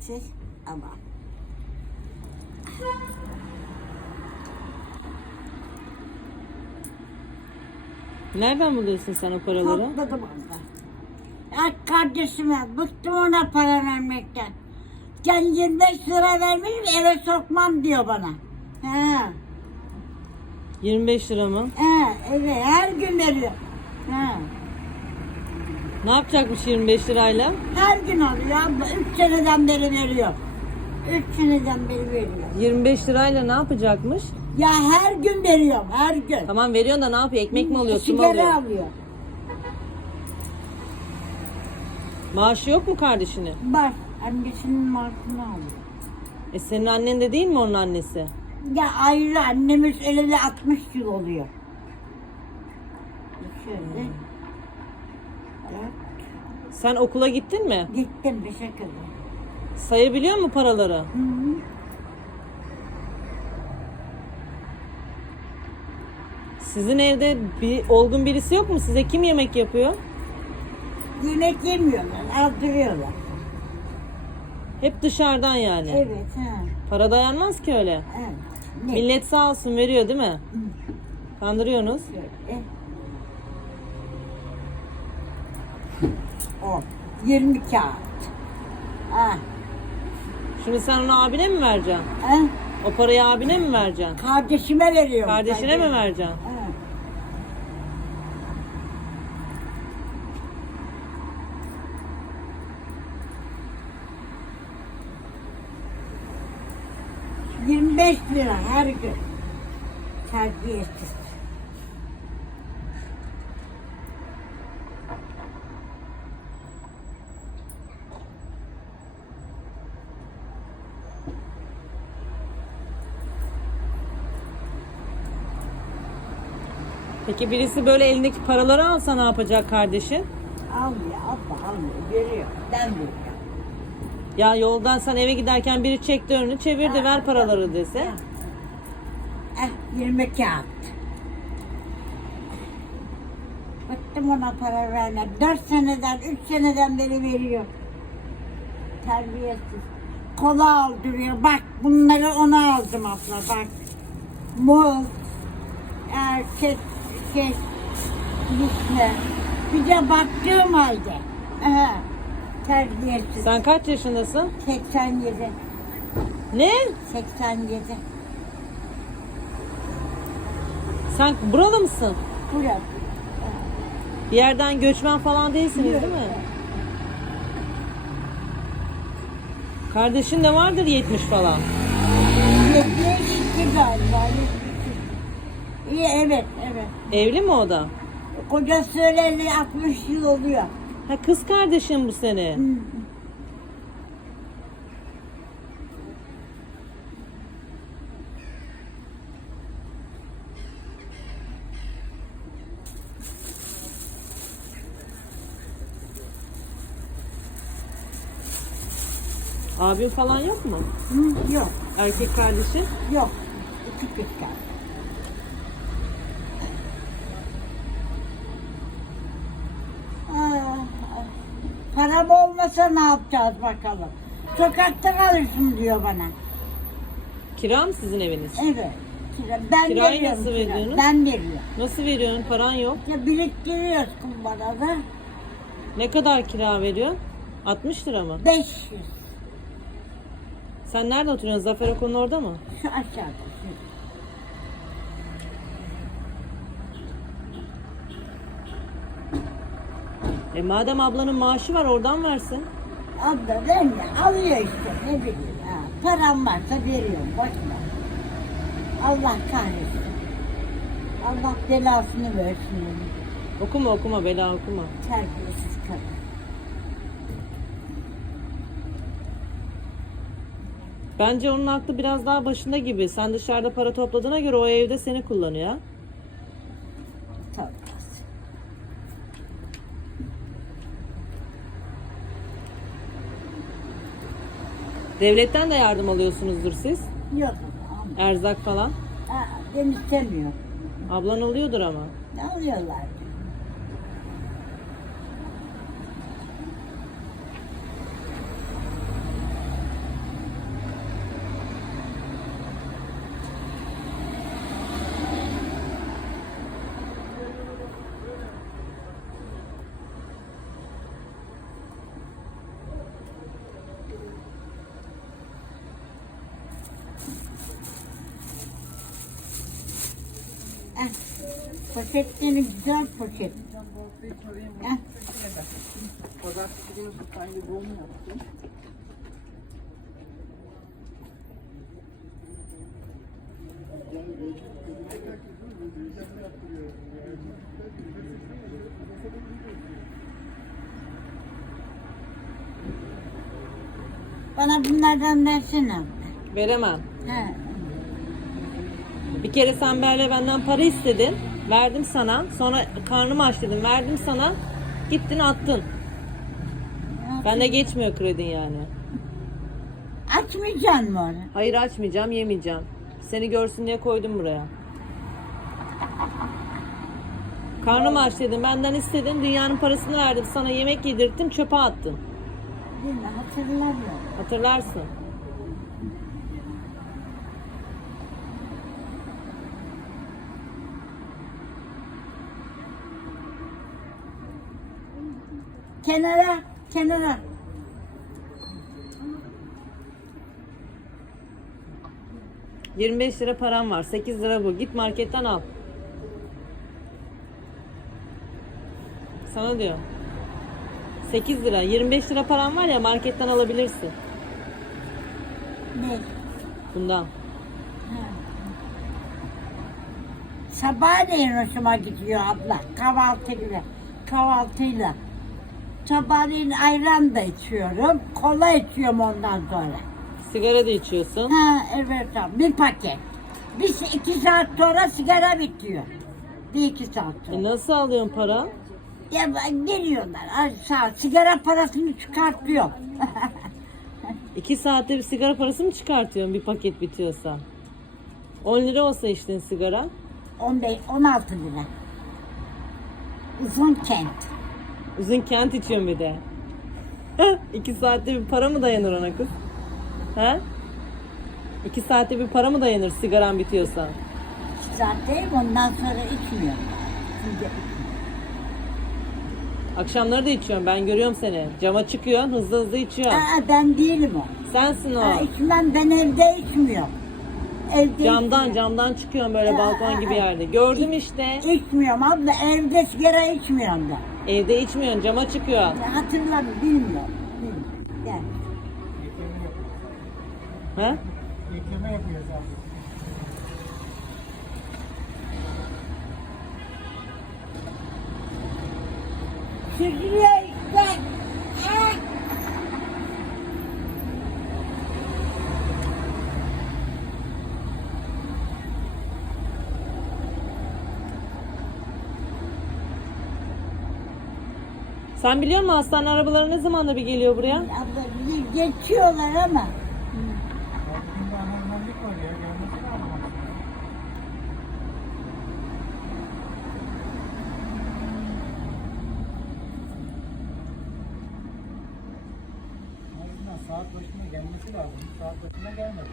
terbiyesiz ama. Nereden buluyorsun sen o paraları? Topladım ondan. Ya kardeşime bıktım ona para vermekten. Sen 25 lira vermişim eve sokmam diyor bana. He, 25 lira mı? he, eve her gün veriyor. He. Ne yapacakmış 25 lirayla? Her gün alıyor. 3 seneden beri veriyor. 3 seneden beri veriyor. 25 lirayla ne yapacakmış? Ya her gün veriyorum, her gün. Tamam veriyorsun da ne yapıyor? Ekmek mi alıyor, su mu Sigara alıyor? alıyor. Maaşı yok mu kardeşinin? Var. Annesinin markını alıyor. E senin annen de değil mi onun annesi? Ya ayrı annemiz elinde 60 yıl oluyor. Şöyle. Evet. Sen okula gittin mi? Gittim bir şekilde. Sayabiliyor mu paraları? Hı hı. Sizin evde bir olgun birisi yok mu? Size kim yemek yapıyor? Yemek yemiyorlar, aldırıyorlar. Hep dışarıdan yani. Evet, ha. Para dayanmaz ki öyle. Evet. Ne? Millet sağ olsun veriyor değil mi? Kandırıyorsunuz. Şöyle. O. 20 kağıt. Ha. Şimdi sen onu abine mi vereceksin? Ha. O parayı abine mi vereceksin? Kardeşime veriyorum. Kardeşine mi vereceksin? Ha. Yirmi beş lira her gün. Terbiyesiz. Peki birisi böyle elindeki paraları alsa ne yapacak kardeşin? Almıyor, abla almıyor. Veriyor. Ben veriyorum. Ya yoldan sen eve giderken biri çekti önünü çevirdi ver paraları dese. Eh, 20 kağıt. Bıktım ona para verme. 4 seneden, 3 seneden beri veriyor. Terbiyesiz. Kola aldırıyor. Bak bunları ona aldım abla bak. Muz, erkek, şey. Bir de baktığım halde. Aha, terbiyesiz. Sen kaç yaşındasın? 87. Ne? 87. Sen buralı mısın? Burası. Bir yerden göçmen falan değilsiniz değil mi? Kardeşin de vardır 70 falan. 72 galiba. 72. İyi evet evet. Evli mi o da? Kocası öleli 60 yıl oluyor. Ha kız kardeşin bu seni. Hı. Abin falan yok mu? Hı, Yok Erkek kardeşin? yok. İki kız kaldı. Olmasa ne yapacağız bakalım. Sokakta kalırsın diyor bana. Kira mı sizin eviniz? Evet. Kira. Ben Kirayı veriyorum nasıl kira. veriyorsunuz? Ben veriyorum. Nasıl veriyorsun? Paran yok. İşte biriktiriyoruz kumbarada. Ne kadar kira veriyor? 60 lira mı? 500. Sen nerede oturuyorsun? Zafer Okul'un orada mı? Şu aşağıda. şu. E madem ablanın maaşı var oradan versin. Abla vermiyor. Alıyor işte. Ne bileyim. Ha. Param varsa veriyorum. Boşver. Allah kahretsin. Allah belasını versin onu. Okuma okuma bela okuma. Terbiyesiz kadın. Bence onun aklı biraz daha başında gibi. Sen dışarıda para topladığına göre o evde seni kullanıyor. ha? Tabii. Devletten de yardım alıyorsunuzdur siz. Yok. Erzak falan. Ha, ben istemiyorum. Ablan alıyordur ama. Ne alıyorlar? Eh, poşetlerini güzel poşet. Eh, Pazartesi günü Sultan'da doğum yaptım. bana bunlardan versene. Veremem. He. Bir kere sen Berle benden para istedin. Verdim sana. Sonra karnım aç dedim. Verdim sana. Gittin attın. Bende geçmiyor kredin yani. Açmayacaksın mı onu? Hayır açmayacağım, yemeyeceğim. Seni görsün diye koydum buraya. Karnım aç dedim. Benden istedin. Dünyanın parasını verdim. Sana yemek yedirttim. Çöpe attın. Değil mi? Hatırlamıyorum. Hatırlarsın. Kenara, kenara. Hı. 25 lira param var. 8 lira bu. Git marketten al. Sana diyor. 8 lira. 25 lira param var ya marketten alabilirsin. Ne? Bundan. Sabahleyin hoşuma gidiyor abla kahvaltıyla. Kahvaltıyla. Sabahleyin ayran da içiyorum. Kola içiyorum ondan sonra. Sigara da içiyorsun. Ha evet abi bir paket. Bir iki saat sonra sigara bitiyor. Bir iki saat E sonra. nasıl alıyorsun para? Ya ben- geliyorlar aşağı sigara parasını çıkartıyor. 2 saatte bir sigara parası mı çıkartıyorsun bir paket bitiyorsa? 10 lira olsa içtin sigara. 15, 16 lira. Uzun kent. Uzun kent içiyorsun bir de. 2 saatte bir para mı dayanır ona kız? He? 2 saatte bir para mı dayanır sigaran bitiyorsa? İki saatteyim ondan sonra içmiyorum. Şimdi Akşamları da içiyorum ben görüyorum seni. Cama çıkıyorsun hızlı hızlı içiyorsun. Aa, ben değilim o. Sensin o. Aa, içmem ben evde içmiyorum. Evde Camdan içmiyorum. camdan çıkıyorsun böyle balkon gibi yerde. Gördüm işte. İçmiyorum abla evde sigara içmiyorum da. Evde içmiyorsun cama çıkıyorsun. Ya Hatırlamıyorum bilmiyorum. bilmiyorum. Yani. He? Ekleme yapıyoruz abi işte. Aa! Sen biliyor musun hastane arabaları ne zamanda bir geliyor buraya? Abla bizi geçiyorlar ama. Saat başına gelmesi lazım. Saat başına gelmedi.